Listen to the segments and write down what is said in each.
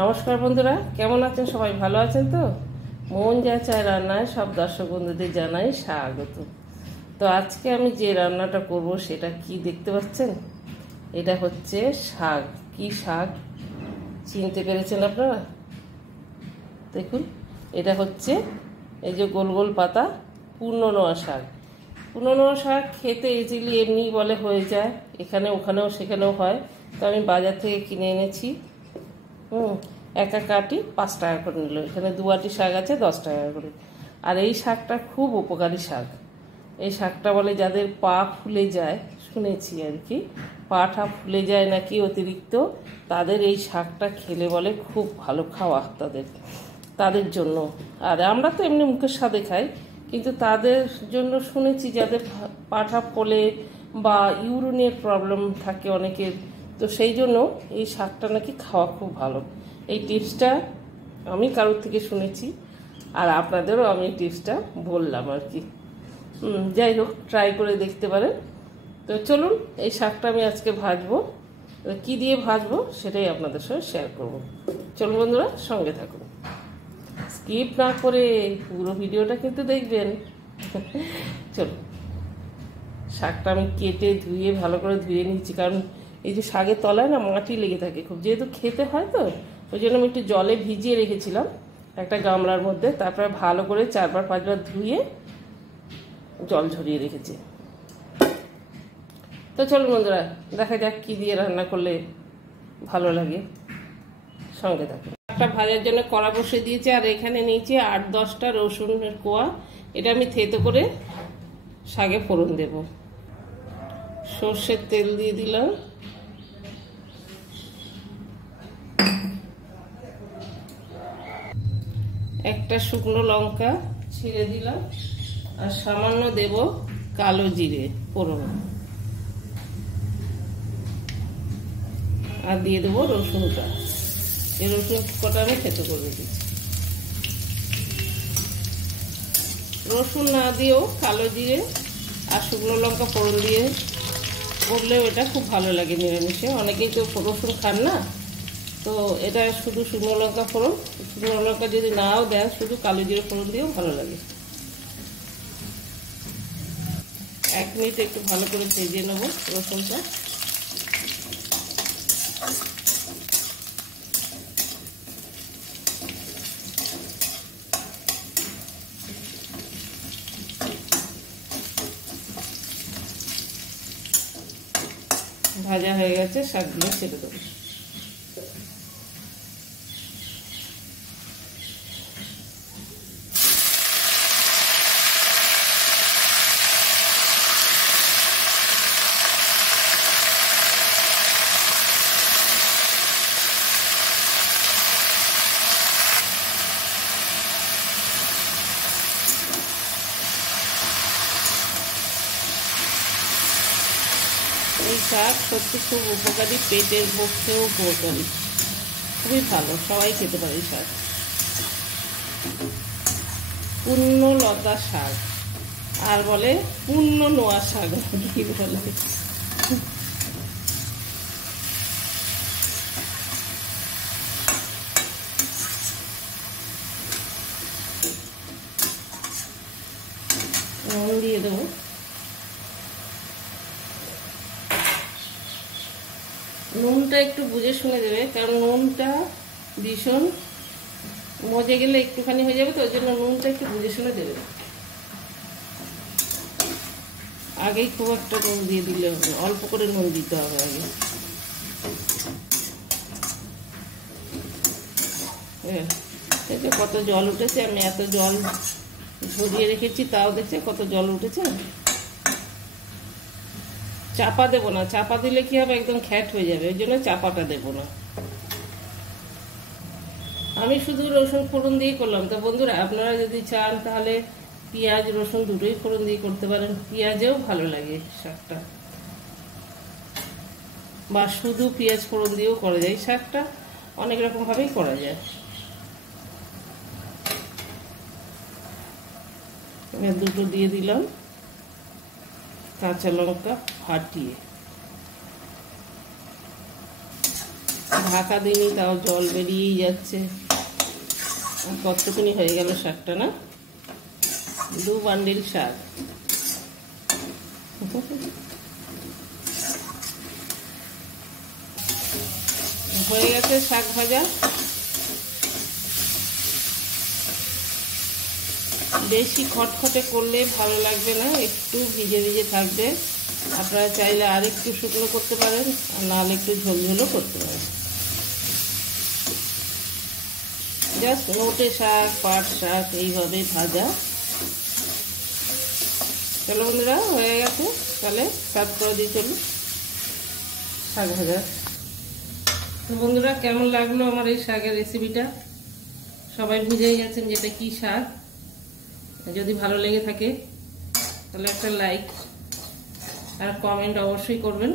নমস্কার বন্ধুরা, কেমন আছেন? সবাই ভালো আছেন তো? মন যা চায় রান্নায় সব দর্শক বন্ধুদের জানাই স্বাগত। তো আজকে আমি যে রান্নাটা করব সেটা কি দেখতে পাচ্ছেন? এটা হচ্ছে শাক। কি শাক চিনতে পেরেছেন আপনারা? দেখুন, এটা হচ্ছে এই যে গোল গোল পাতা পূর্ণনোয়া শাক। পূর্ণনোয়া শাক খেতে ইজিলি এমনি বলে হয়ে যায়, এখানে ওখানেও সেখানেও হয়। তো আমি বাজার থেকে কিনে এনেছি। একা কাটি 5 টাকা করে নিল। এখানে 2 আটি শাক আছে 10 টাকা করে। আর এই শাকটা খুব উপকারী শাক। এই শাকটা বলে যাদের পা ফুলে যায়, শুনেছি আর কি, পাটা ফুলে যায় নাকি অতিরিক্ত, তাদের এই শাকটা খেলে বলে খুব ভালো খাওয়া তাদের জন্য। আর আমরা তো এমনি মুখের স্বাদে খাই, কিন্তু তাদের জন্য শুনেছি যাদের পাটা ফোলে বা ইউরিনের প্রবলেম থাকে অনেকের, তো সেই জন্য এই শাকটা নাকি খাওয়া খুব ভালো। এই টিপসটা আমি কারোর থেকে শুনেছি, আর আপনাদেরও আমি টিপসটা বললাম আর কি। যাই হোক, ট্রাই করে দেখতে পারেন। তো চলুন, এই শাকটা আমি আজকে ভাজবো। কি দিয়ে ভাজবো সেটাই আপনাদের সঙ্গে শেয়ার করব। চলুন বন্ধুরা, সঙ্গে থাকুন, স্কিপ না করে পুরো ভিডিওটা কিন্তু দেখবেন। চলুন, শাকটা আমি কেটে ধুয়ে ভালো করে ধুয়ে নিচ্ছি, কারণ এই যে শাকের তলায় না মাটি লেগে থাকে খুব, যেহেতু খেতে হয় তো ওই জন্য আমি একটু জলে ভিজিয়ে রেখেছিলাম একটা গামলার মধ্যে। তারপরে ভালো করে 4-5 বার ধুয়ে জল ঝরিয়ে রেখেছি। তো চলুন বন্ধুরা, দেখা যাক কি দিয়ে রান্না করলে ভালো লাগে, সঙ্গে থাকুন। শাকটা ভাজার জন্য কড়া বসে দিয়েছি, আর এখানে নিয়েছি 8-10টা রসুনের কোয়া। এটা আমি থেতো করে শাকে ফোড়ন দেব। সর্ষের তেল দিয়ে দিলাম, একটা শুকনো লঙ্কা ছিঁড়ে দিলাম, আর সামান্য দেব কালো জিরে ফোড়ন, আর দিয়ে দেবো রসুনটা। এই রসুন কটা আমি থেতো করে দিচ্ছি। রসুন না দিয়েও কালো জিরে আর শুকনো লঙ্কা ফোড়ন দিয়ে করলেও এটা খুব ভালো লাগে নিরামিষে। অনেকেই তো রসুন খান না, তো এটা শুধু শুকনো লঙ্কা ফোড়ন, শুকনো লঙ্কা যদি নাও দেন শুধু কালো জিরে ফোড়ন দিয়েও ভালো লাগে। 1 মিনিট একটু ভালো করে ভেজে নেব রসুনটা। ভাজা হয়ে গেছে, শাকগুলো ছেড়ে দেবো। এই শাক সত্যি খুব উপকারী, পেটের পক্ষেও উপকারী, খুবই ভালো, সবাই খেতে পারে এই শাক। পূর্ণলতা শাক, আর বলে পূর্ণনোয়া শাক, কি বলে। নুন দিয়ে দেবো। নুনটা একটু বুঝে শুনে দেবে, কারণ নুনটা ভীষণ মজে গেলে একটুখানি হয়ে যাবে, তো ওই জন্য নুনটা একটু বুঝে শুনে দেবে। আগেই খুব একটা নুন দিয়ে দিলে হবে, অল্প করে নুন দিতে হবে আগে। এই যে কত জল উঠেছে, আমি এত জল ঝরিয়ে রেখেছি, তাও দেখছে কত জল উঠেছে। চাপা দেবো না, চাপা দিলে কি হবে, একদম খ্যাট হয়ে যাবে, ওই জন্য চাপাটা দেবো না। আমি শুধু রসুন ফোড়ন দিয়ে করলাম। তো বন্ধুরা, আপনারা যদি চান তাহলে পেঁয়াজ রসুন দুটোই ফোড়ন দিয়ে করতে পারেন, পেঁয়াজেও ভালো লাগে শাকটা, বা শুধু পেঁয়াজ ফোড়ন দিয়েও করা যায়। শাকটা অনেক রকম ভাবেই করা যায়। দুটো দিয়ে দিলাম কাঁচা লঙ্কা ফাটিয়ে। ঢাকা দিইনি, তাও জল বেরিয়েই যাচ্ছে। কতটুকুনি হয়ে গেল শাকটা, না? 2 বান্ডিল শাক। হয়ে গেছে শাক ভাজা। বেশি খটখটে করলে ভালো লাগবে না, একটু ভিজে ভিজে থাকবে। আপনারা চাইলে আর একটু শুকনো করতে পারেন, আর নাহলে একটু ঝোলঝোলও করতে পারেন। জাস্ট নোটে শাক, পাট শাক এইভাবে ভাজা। চলো বন্ধুরা, হয়ে গেছে, তাহলে সার্ভ করে দিই। চলো শাক ভাজা। তো বন্ধুরা, কেমন লাগলো আমার এই শাকের রেসিপিটা? সবাই বুঝেই গেছেন যেটা কি শাক। যদি ভালো লেগে থাকে তাহলে একটা লাইক আর কমেন্ট অবশ্যই করবেন।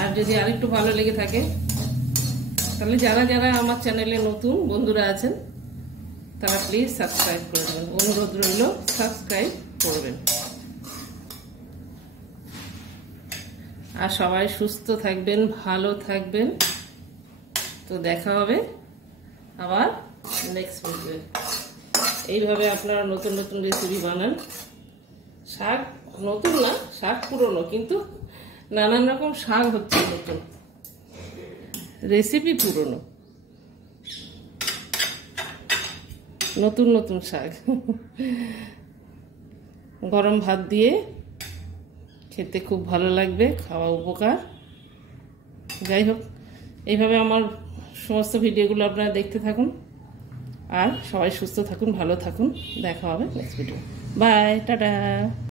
আর যদি আরেকটু ভালো লেগে থাকে তাহলে যারা যারা আমার চ্যানেলে নতুন বন্ধুরা আছেন তারা প্লিজ সাবস্ক্রাইব করে দেবেন। অনুরোধ রইল, সাবস্ক্রাইব করবেন। আর সবাই সুস্থ থাকবেন, ভালো থাকবেন। তো দেখা হবে আবার নেক্সট ভিডিও। এইভাবে আপনারা নতুন নতুন রেসিপি বানান। শাক নতুন না, শাক পুরনো, কিন্তু নানান রকম শাক হচ্ছে নতুন, রেসিপি পুরনো, নতুন নতুন শাক। গরম ভাত দিয়ে খেতে খুব ভালো লাগবে, খাওয়া উপকার। যাই হোক, এইভাবে আমার সমস্ত ভিডিওগুলো আপনারা দেখতে থাকুন। আর সবাই সুস্থ থাকুন, ভালো থাকুন। দেখা হবে নেক্সট ভিডিও। By, tata.